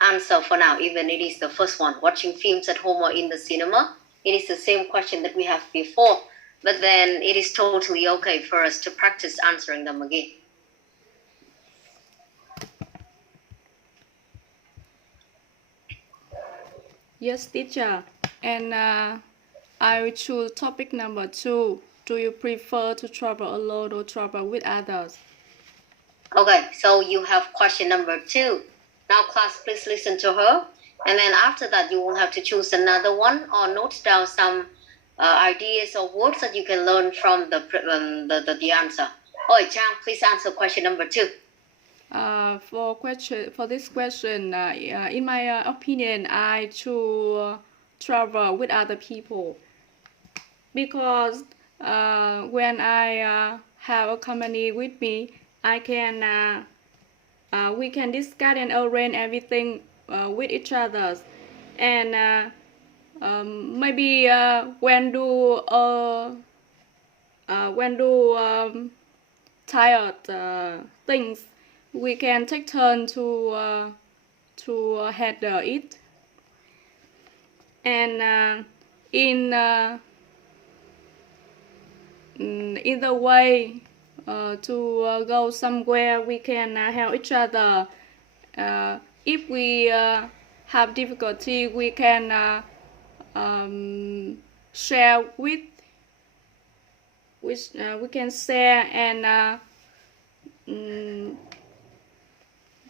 answer for now, even it is the first one, watching films at home or in the cinema. It is the same question that we have before, but then it is totally okay for us to practice answering them again. Yes, teacher. And I will choose topic number 2. Do you prefer to travel alone or travel with others? Okay, so you have question number 2. Now class, please listen to her. And then after that, you will have to choose another one or note down some ideas or words that you can learn from the answer. Oi, Chang, please answer question number 2. For this question, in my opinion, I choose travel with other people because when I have a company with me, we can discuss and arrange everything with each other, and maybe when tired things, we can take turn to handle it. And in the way to go somewhere, we can help each other. If we have difficulty, we can share with which we can share and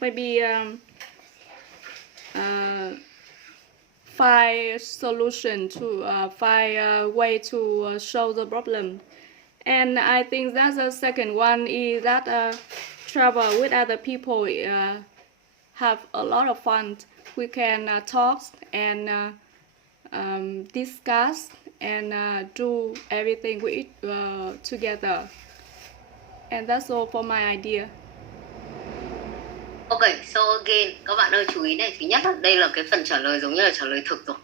maybe find solution to find a way to solve the problem. And I think that the second one is that travel with other people have a lot of fun. We can talk and discuss and do everything with together. And that's all for my idea. Okay, so again, các bạn ơi chú ý này. Thứ nhất là đây là cái phần trả lời giống như là trả lời thực rồi.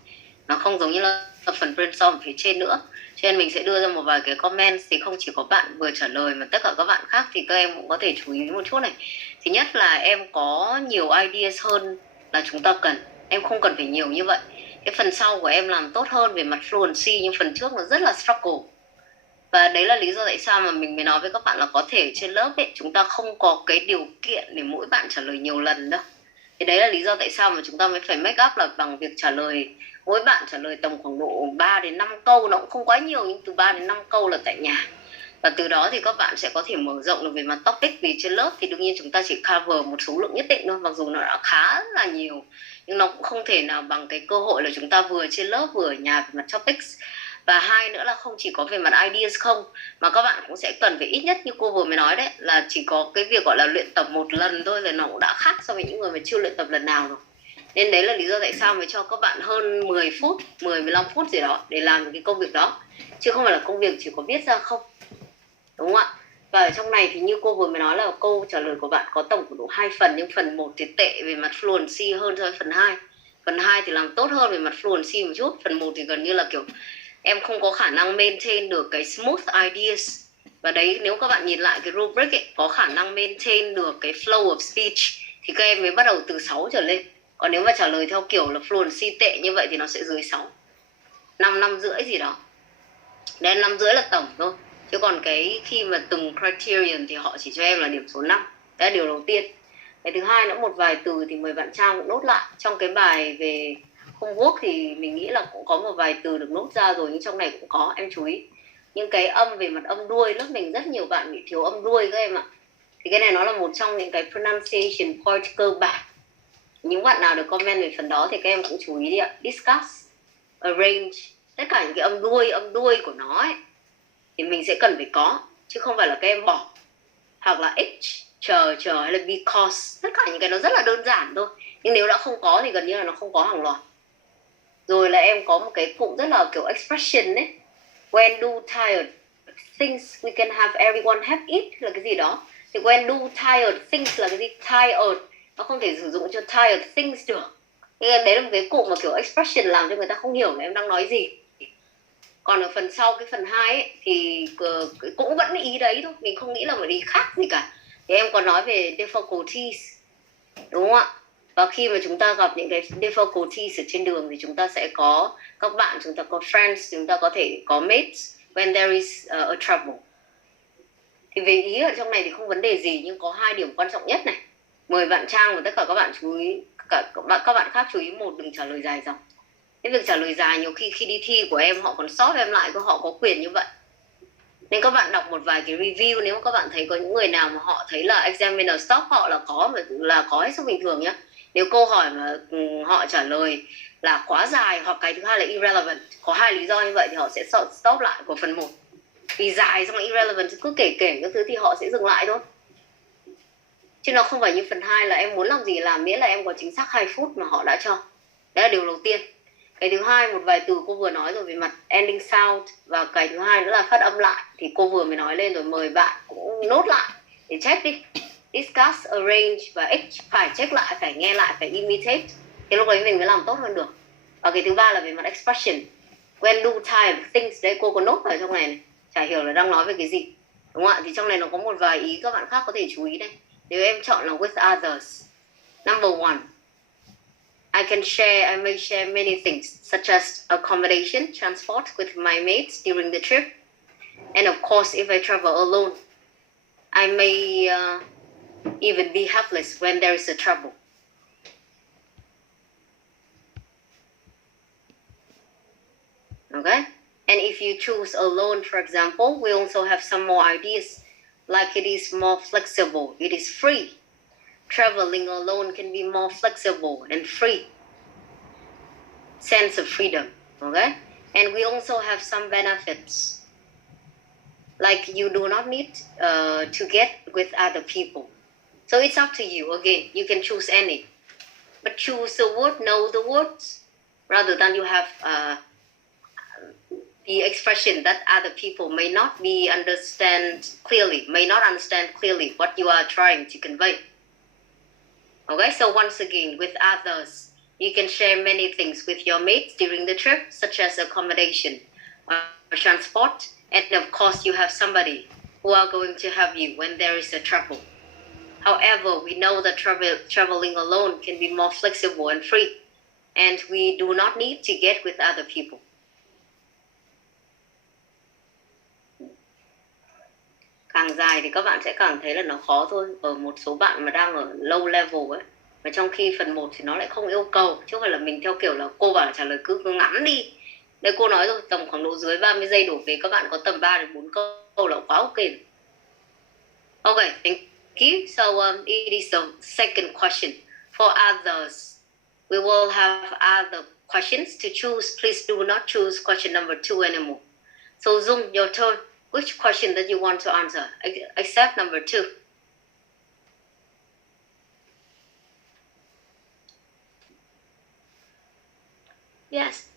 Nó không giống như là phần brainstorm phía trên nữa. Cho nên mình sẽ đưa ra một vài cái comment thì không chỉ có bạn vừa trả lời mà tất cả các bạn khác thì các em cũng có thể chú ý một chút này. Thứ nhất là em có nhiều ideas hơn là chúng ta cần. Em không cần phải nhiều như vậy. Cái phần sau của em làm tốt hơn về mặt fluency, nhưng phần trước nó rất là struggle. Và đấy là lý do tại sao mà mình mới nói với các bạn là có thể trên lớp ấy chúng ta không có cái điều kiện để mỗi bạn trả lời nhiều lần đâu. Thì đấy là lý do tại sao mà chúng ta mới phải make up là bằng việc trả lời, mỗi bạn trả lời tầm khoảng độ 3 đến 5 câu, nó cũng không quá nhiều nhưng từ 3 đến 5 câu là tại nhà. Và từ đó thì các bạn sẽ có thể mở rộng được về mặt topic, vì trên lớp thì đương nhiên chúng ta chỉ cover một số lượng nhất định thôi, mặc dù nó đã khá là nhiều nhưng nó cũng không thể nào bằng cái cơ hội là chúng ta vừa trên lớp vừa ở nhà về mặt topics. Và hai nữa là không chỉ có về mặt ideas không, mà các bạn cũng sẽ cần phải ít nhất như cô vừa mới nói đấy, là chỉ có cái việc gọi là luyện tập một lần thôi là nó cũng đã khác so với những người mà chưa luyện tập lần nào rồi. Nên đấy là lý do tại sao mới cho các bạn hơn 10 phút, 10-15 phút gì đó để làm cái công việc đó. Chứ không phải là công việc chỉ có viết ra không. Đúng không ạ? Và ở trong này thì như cô vừa mới nói là câu trả lời của bạn có tổng của đủ 2 phần, nhưng phần 1 thì tệ về mặt fluency hơn so với phần 2. Phần 2 thì làm tốt hơn về mặt fluency một chút. Phần 1 thì gần như là kiểu em không có khả năng maintain được cái smooth ideas. Và đấy, nếu các bạn nhìn lại cái rubric ấy, có khả năng maintain được cái flow of speech thì các em mới bắt đầu từ 6 trở lên. Còn nếu mà trả lời theo kiểu là fluency tệ như vậy thì nó sẽ dưới 6, 5, 5,5 gì đó. Nên 5,5 là tổng thôi. Chứ còn cái khi mà từng criterion thì họ chỉ cho em là điểm số 5. Đấy là điều đầu tiên. Cái thứ hai nữa, một vài từ thì mời bạn Trang cũng nốt lại. Trong cái bài về homework thì mình nghĩ là cũng có một vài từ được nốt ra rồi, nhưng trong này cũng có, em chú ý. Nhưng cái âm về mặt âm đuôi, lớp mình rất nhiều bạn bị thiếu âm đuôi các em ạ. Thì cái này nó là một trong những cái pronunciation point cơ bản. Những bạn nào được comment về phần đó thì các em cũng chú ý đi ạ. Discuss, arrange, tất cả những cái âm đuôi của nó ấy, thì mình sẽ cần phải có, chứ không phải là các em bỏ. Hoặc là each, chờ hay là because, tất cả những cái nó rất là đơn giản thôi. Nhưng nếu đã không có thì gần như là nó không có hàng loạt. Rồi là em có một cái cụm rất là kiểu expression ấy. When do tired things we can have everyone have it là cái gì đó. Thì when do tired things là cái gì? Tired, nó không thể sử dụng cho tired things được. Nên đấy là một cái cụm mà kiểu expression làm cho người ta không hiểu là em đang nói gì. Còn ở phần sau, cái phần 2 ấy, thì cũng vẫn ý đấy thôi. Mình không nghĩ là một ý khác gì cả. Thì em còn nói về difficulties. đúng không ạ? Và khi mà chúng ta gặp những cái difficulties ở trên đường thì chúng ta sẽ có các bạn, chúng ta có friends, chúng ta có thể có mates when there is a trouble. Thì về ý ở trong này thì không vấn đề gì, nhưng có 2 điểm quan trọng nhất này. Mời bạn Trang và tất cả các bạn chú ý, các bạn khác chú ý. Một, đừng trả lời dài dòng. Cái việc trả lời dài nhiều khi đi thi của em họ còn sót em lại, họ có quyền như vậy. Nên các bạn đọc một vài cái review, nếu các bạn thấy có những người nào mà họ thấy là examiner stop họ là có hết sức bình thường nhé. Nếu câu hỏi mà họ trả lời là quá dài hoặc cái thứ hai là irrelevant, có 2 lý do như vậy thì họ sẽ stop lại của phần 1. Vì dài xong là irrelevant, cứ kể các thứ thì họ sẽ dừng lại thôi. Chứ nó không phải như phần 2 là em muốn làm gì làm, miễn là em có chính xác 2 phút mà họ đã cho. Đấy là điều đầu tiên. Cái thứ hai, một vài từ cô vừa nói rồi về mặt ending sound, và cái thứ hai nữa là phát âm lại thì cô vừa mới nói lên rồi, mời bạn cũng nốt lại để check đi. Discuss, arrange và phải check lại, phải nghe lại, phải imitate, thì lúc đấy mình mới làm tốt hơn được. Và cái thứ ba là về mặt expression. When do time things, đấy cô có nốt ở trong này, chả hiểu là đang nói về cái gì, đúng không ạ? Thì trong này nó có một vài ý các bạn khác có thể chú ý đây. Nếu em chọn là with others, number one, I may share many things, such as accommodation, transport with my mates during the trip. And of course, if I travel alone, I may even be helpless when there is a trouble. Okay? And if you choose alone, for example, we also have some more ideas, like it is more flexible, it is free. Traveling alone can be more flexible and free. Sense of freedom, okay? And we also have some benefits, like you do not need to get with other people. So it's up to you. Again, you can choose any, but choose the word, know the words, rather than you have the expression that other people may not understand clearly what you are trying to convey. Okay, so once again, with others, you can share many things with your mates during the trip, such as accommodation or transport. And of course, you have somebody who are going to help you when there is a trouble. However, we know that traveling alone can be more flexible and free, and we do not need to get with other people. Càng dài thì các bạn sẽ càng thấy là nó khó thôi. Ở một số bạn mà đang ở low level ấy, mà trong khi phần 1 thì nó lại không yêu cầu, chứ không phải là mình theo kiểu là cô bảo là trả lời cứ ngắn đi. Đây cô nói rồi, tầm khoảng độ dưới 30 giây đổ về, các bạn có tầm 3 đến 4 câu là quá ok. Okay, thank you. So it is the second question. For others, we will have other questions to choose. Please do not choose question number 2 anymore. So Dung, your turn. Which question that you want to answer, except number 2? Yes,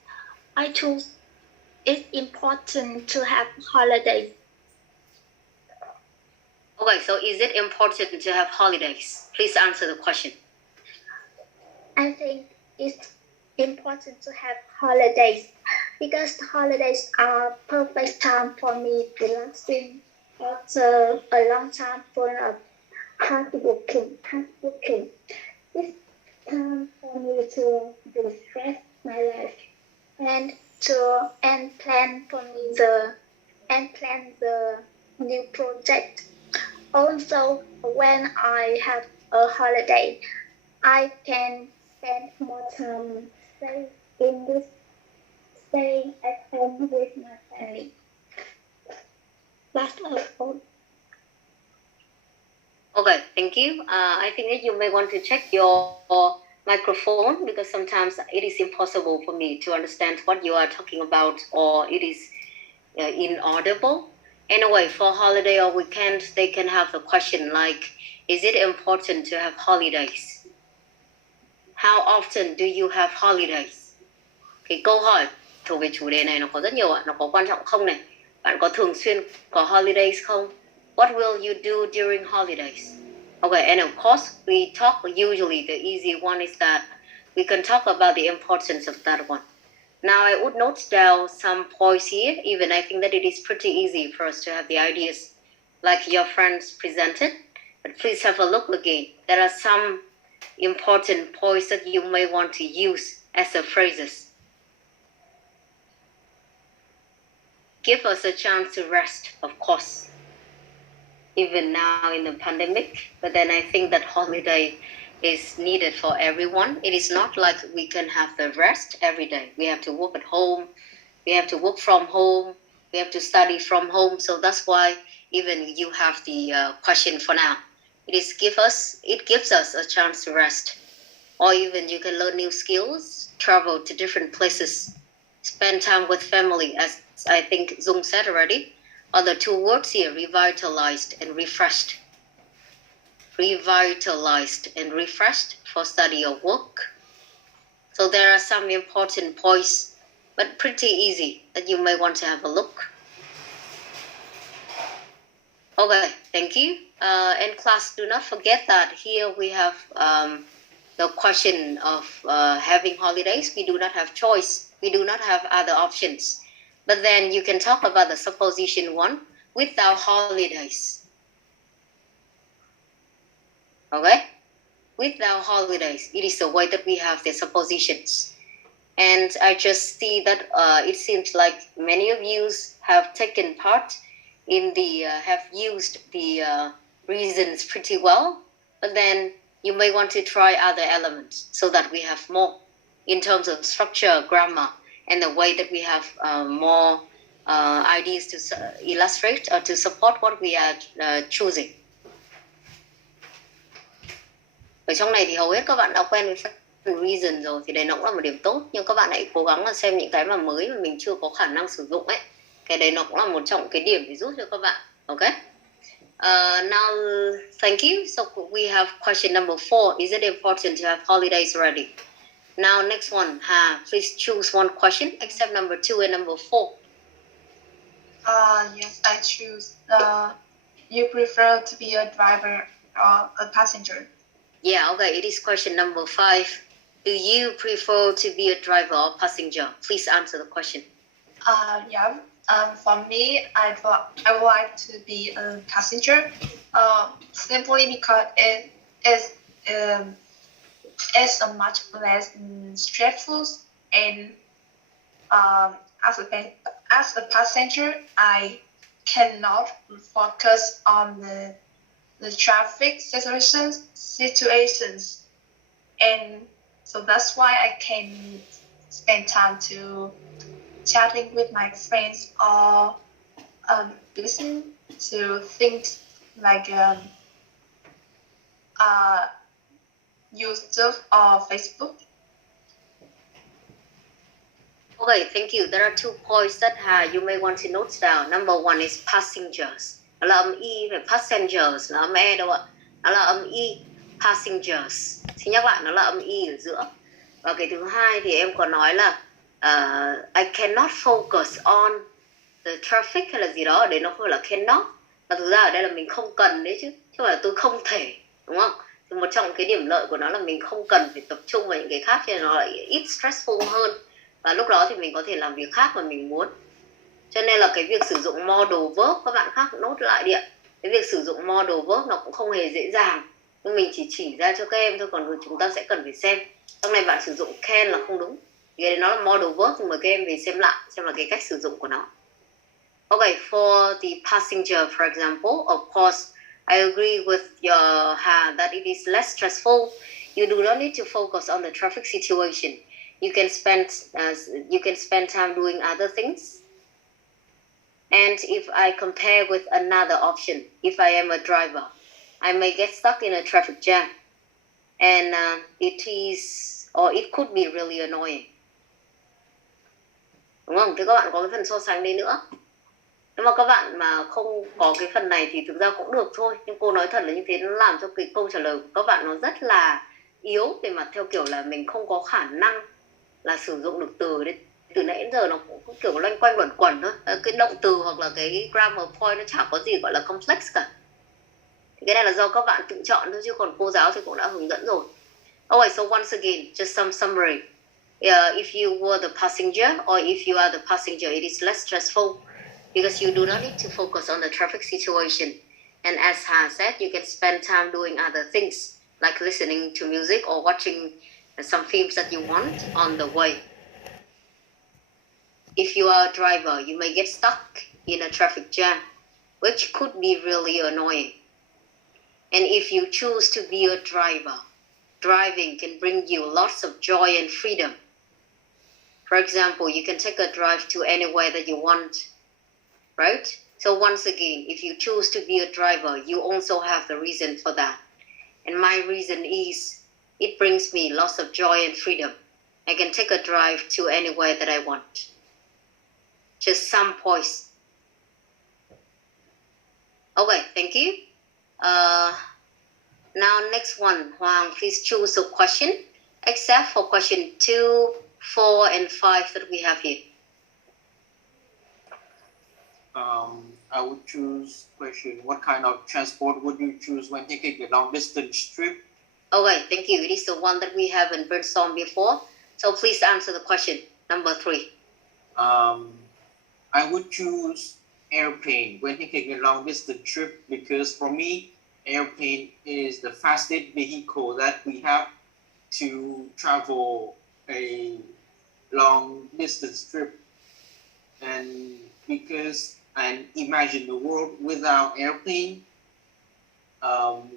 I choose. It's important to have holidays. Okay, so is it important to have holidays? Please answer the question. I think it's important to have holidays because holidays are perfect time for me relaxing after a long time full of hard working. It's time for me to refresh my life and plan the new project. Also, when I have a holiday, I can spend more time stay at home with my family. That's all. Okay, thank you. I think that you may want to check your microphone, because sometimes it is impossible for me to understand what you are talking about, or it is inaudible. Anyway, for holiday or weekend, they can have a question like, is it important to have holidays? How often do you have holidays? Cái câu hỏi thuộc về chủ đề này nó có rất nhiều ạ. Nó có quan trọng không này? Bạn có thường xuyên có holidays không? What will you do during holidays? Okay, and of course, we talk usually, the easy one is that we can talk about the importance of that one. Now, I would note down some points here. Even I think that it is pretty easy for us to have the ideas like your friends presented. But please have a look again. There are some important points that you may want to use as a phrases. Give us a chance to rest, of course, even now in the pandemic. But then I think that holiday is needed for everyone. It is not like we can have the rest every day. We have to work at home. We have to work from home. We have to study from home. So that's why even you have the question for now. It gives us a chance to rest. Or even you can learn new skills, travel to different places, spend time with family, as I think Dung said already. Are the two words here, revitalized and refreshed. Revitalized and refreshed for study or work. So there are some important points, but pretty easy, that you may want to have a look. Okay, thank you. And class, do not forget that here we have the question of having holidays. We do not have choice. We do not have other options. But then you can talk about the supposition one, without holidays. Okay? Without holidays. It is the way that we have the suppositions. And I just see that it seems like many of you have taken part in the, have used the reasons pretty well. But then you may want to try other elements so that we have more in terms of structure, grammar, and the way that we have more ideas to illustrate or to support what we are choosing. Ở trong này thì hầu hết các bạn đã quen với phần reason rồi, thì đấy nó cũng là một điểm tốt. Nhưng các bạn hãy cố gắng là xem những cái mà mới mà mình chưa có khả năng sử dụng ấy. Cái đấy nó cũng là một trong cái điểm để giúp cho các bạn. Okay? Now, thank you. So we have question number 4. Is it important to have holidays ready? Now, next one. Please choose one question, except number 2 and number 4. Yes, I choose. You prefer to be a driver or a passenger? Yeah, okay. It is question number 5. Do you prefer to be a driver or passenger? Please answer the question. Yeah. For me, I would like to be a passenger. Simply because it is a much less stressful, and as a passenger, I cannot focus on the traffic situations, and so that's why I can spend time to chatting with my friends or listen to things like YouTube or Facebook. Okay, thank you. There are 2 points that you may want to note down. Number 1 is passengers. Nó là âm y về passengers, nó âm e đâu ạ? Nó là âm y passengers. Xin nhắc lại, nó là âm y ở giữa. Và cái thứ hai thì em có nói là I cannot focus on the traffic hay là gì đó. Ở đây nó không phải là cannot, mà thực ra ở đây là mình không cần đấy chứ không phải là tôi không thể, đúng không? Thì một trong cái điểm lợi của nó là mình không cần phải tập trung vào những cái khác, cho nên nó lại ít stressful hơn, và lúc đó thì mình có thể làm việc khác mà mình muốn. Cho nên là cái việc sử dụng modal verb, các bạn khác nốt lại đi ạ. Cái việc sử dụng modal verb nó cũng không hề dễ dàng, nhưng mình chỉ ra cho các em thôi, còn chúng ta sẽ cần phải xem. Trong này bạn sử dụng can là không đúng, cái nó là modal verb, nhưng mời các em về xem lại xem là cái cách sử dụng của nó. Okay, for the passenger, for example, of course, I agree with your that it is less stressful. You do not need to focus on the traffic situation. You can spend time doing other things. And if I compare with another option, if I am a driver, I may get stuck in a traffic jam, and it could be really annoying. Đúng không? Thế các bạn có cái phần so sánh đấy nữa. Nếu mà các bạn mà không có cái phần này thì thực ra cũng được thôi. Nhưng cô nói thật là như thế nó làm cho cái câu trả lời của các bạn nó rất là yếu về mặt theo kiểu là mình không có khả năng là sử dụng được từ đấy. Từ nãy đến giờ nó cũng kiểu loanh quanh luẩn quẩn thôi. Cái động từ hoặc là cái grammar point nó chả có gì gọi là complex cả. Thì cái này là do các bạn tự chọn thôi, chứ còn cô giáo thì cũng đã hướng dẫn rồi. Okay, so once again, just some summary. If you were the passenger or if you are the passenger, it is less stressful because you do not need to focus on the traffic situation. And as Ha said, you can spend time doing other things. like listening to music or watching some films that you want on the way. If you are a driver, you may get stuck in a traffic jam, which could be really annoying. And if you choose to be a driver, driving can bring you lots of joy and freedom. For example, you can take a drive to anywhere that you want, right? So once again, if you choose to be a driver, you also have the reason for that. And my reason is it brings me lots of joy and freedom. I can take a drive to anywhere that I want. Just some points. Okay, thank you. Now next one, Hoàng, please choose a question, except for question 2, 4, and 5 that we have here. I would choose question, what kind of transport would you choose when taking a long distance trip? Okay, thank you. It is the one that we haven't brainstormed before. So please answer the question, number 3. I would choose airplane when taking a long distance trip because for me, airplane is the fastest vehicle that we have to travel a long distance trip. And because I imagine the world without airplane,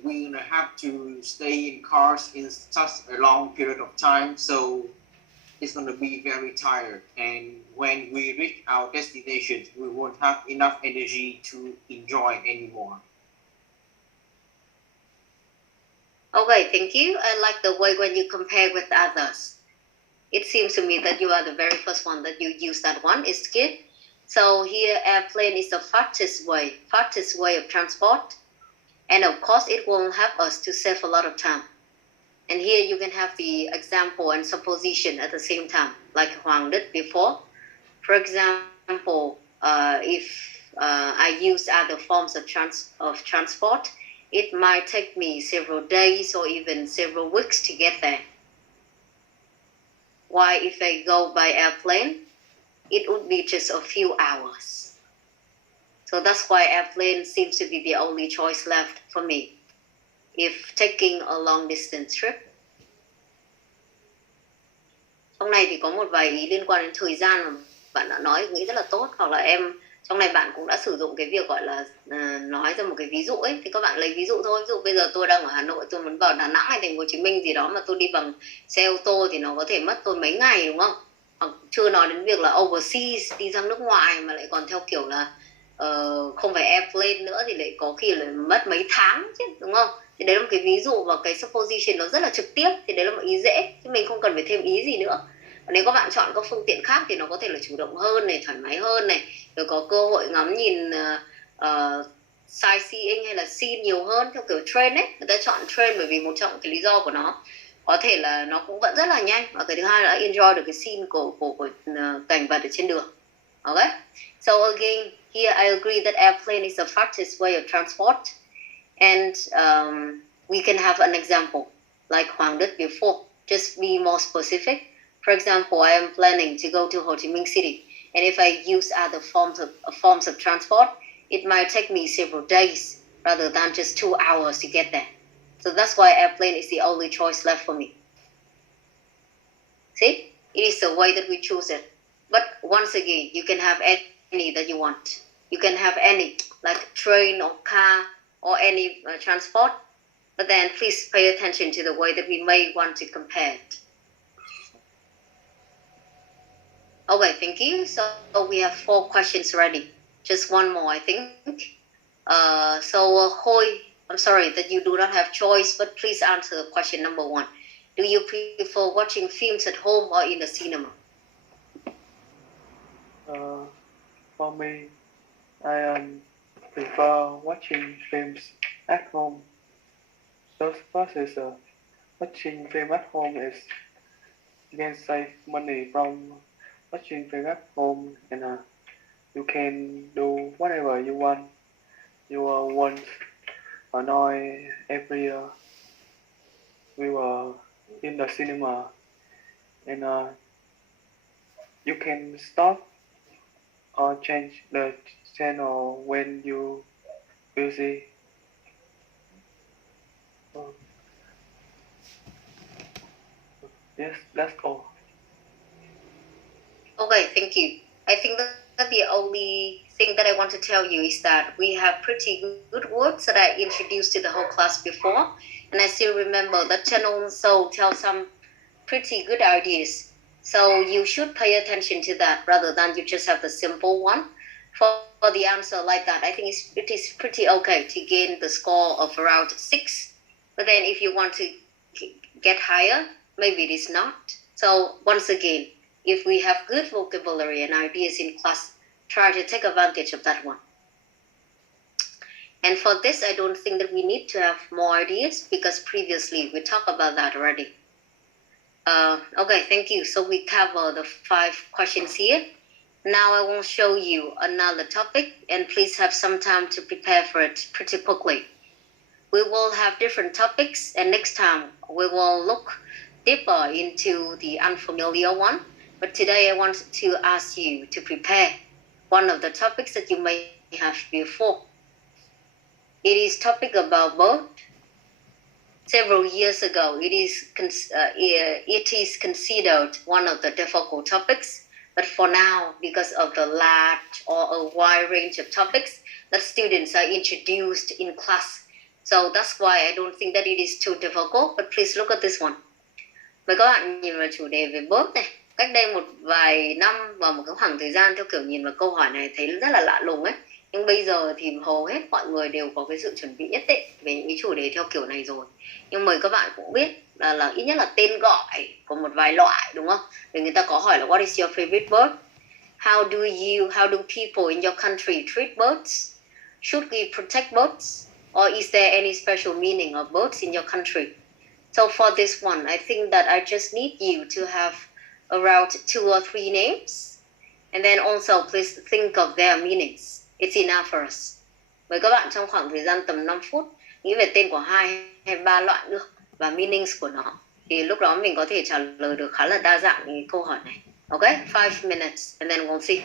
we're gonna have to stay in cars in such a long period of time, so it's gonna be very tired. And when we reach our destination, we won't have enough energy to enjoy anymore. Okay, thank you. I like the way when you compare with others. It seems to me that you are the very first one that you use that one. It's good. So here, airplane is the fastest way of transport. And of course, it will help us to save a lot of time. And here you can have the example and supposition at the same time, like Hoàng did before. For example, if I use other forms of transport, it might take me several days or even several weeks to get there. Why, if I go by airplane, it would be just a few hours. So that's why airplane seems to be the only choice left for me if taking a long distance trip. Trong này thì có một vài ý liên quan đến thời gian mà bạn đã nói, nghĩ rất là tốt. Hoặc là trong này bạn cũng đã sử dụng cái việc gọi là nói ra một cái ví dụ ấy. Thì các bạn lấy ví dụ thôi. Ví dụ bây giờ tôi đang ở Hà Nội, tôi muốn vào Đà Nẵng hay Thành phố Hồ Chí Minh gì đó mà tôi đi bằng xe ô tô thì nó có thể mất tôi mấy ngày, đúng không? Hoặc chưa nói đến việc là overseas, đi ra nước ngoài mà lại còn theo kiểu là không phải airplane nữa thì lại có khi là mất mấy tháng chứ, đúng không? Thì đấy là một cái ví dụ và cái supposition nó rất là trực tiếp, thì đấy là một ý dễ chứ mình không cần phải thêm ý gì nữa. Và nếu các bạn chọn các phương tiện khác thì nó có thể là chủ động hơn này, thoải mái hơn này, rồi có cơ hội ngắm nhìn sightseeing hay là scene nhiều hơn theo kiểu train ấy. Người ta chọn train bởi vì một trong cái lý do của nó có thể là nó cũng vẫn rất là nhanh, và cái thứ hai là enjoy được cái scene của cảnh vật ở trên đường. Okay, so again here I agree that airplane is the fastest way of transport, and we can have an example like Hoàng did before. Just be more specific. For example, I am planning to go to Ho Chi Minh City, and if I use other forms of transport, it might take me several days rather than just 2 hours to get there. So that's why airplane is the only choice left for me. See, it is the way that we choose it. But once again, you can have any that you want. You can have any, like train or car or any transport. But then please pay attention to the way that we may want to compare it. Okay, thank you. So we have 4 questions already. Just one more, I think. Hoi, I'm sorry that you do not have choice, but please answer question number 1. Do you prefer watching films at home or in the cinema? For me, I prefer watching films at home. The first is watching film at home is you can save money from watching film at home, and you can do whatever you want. You want annoy every we were in the cinema, and you can stop or change the channel when you busy. Yes, that's all. Okay, thank you. I think that the only thing that I want to tell you is that we have pretty good words that I introduced to the whole class before, and I still remember that Chen also tells some pretty good ideas. So you should pay attention to that rather than you just have the simple one. For the answer like that, I think it is pretty okay to gain the score of around 6. But then if you want to get higher, maybe it is not. So once again, if we have good vocabulary and ideas in class, try to take advantage of that one. And for this, I don't think that we need to have more ideas because previously we talked about that already. Okay, thank you. So we cover the 5 questions here. Now I will show you another topic and please have some time to prepare for it pretty quickly. We will have different topics and next time we will look deeper into the unfamiliar one. But today I want to ask you to prepare one of the topics that you may have before. It is topic about bird. Several years ago, it is considered one of the difficult topics. But for now, because of the large or a wide range of topics that students are introduced in class, so that's why I don't think that it is too difficult. But please look at this one. Mời các bạn nhìn vào chủ đề về bird này. Cách đây một vài năm và một cái khoảng thời gian theo kiểu nhìn vào câu hỏi này thấy rất là lạ lùng ấy. Nhưng bây giờ thì hầu hết mọi người đều có cái sự chuẩn bị nhất định về những cái chủ đề theo kiểu này rồi. Nhưng mời các bạn cũng biết là ít nhất là tên gọi của một vài loại, đúng không? Vì người ta có hỏi là what is your favorite bird? How do people in your country treat birds? Should we protect birds? Or is there any special meaning of birds in your country? So for this one, I think that I just need you to have around 2 or 3 names. And then also please think of their meanings. It's enough for us. Mời các bạn trong khoảng thời gian tầm 5 phút nghĩ về tên của 2 hay 3 loại nữa và meanings của nó. Thì lúc đó mình có thể trả lời được khá là đa dạng những câu hỏi này. Okay, 5 minutes and then we'll see.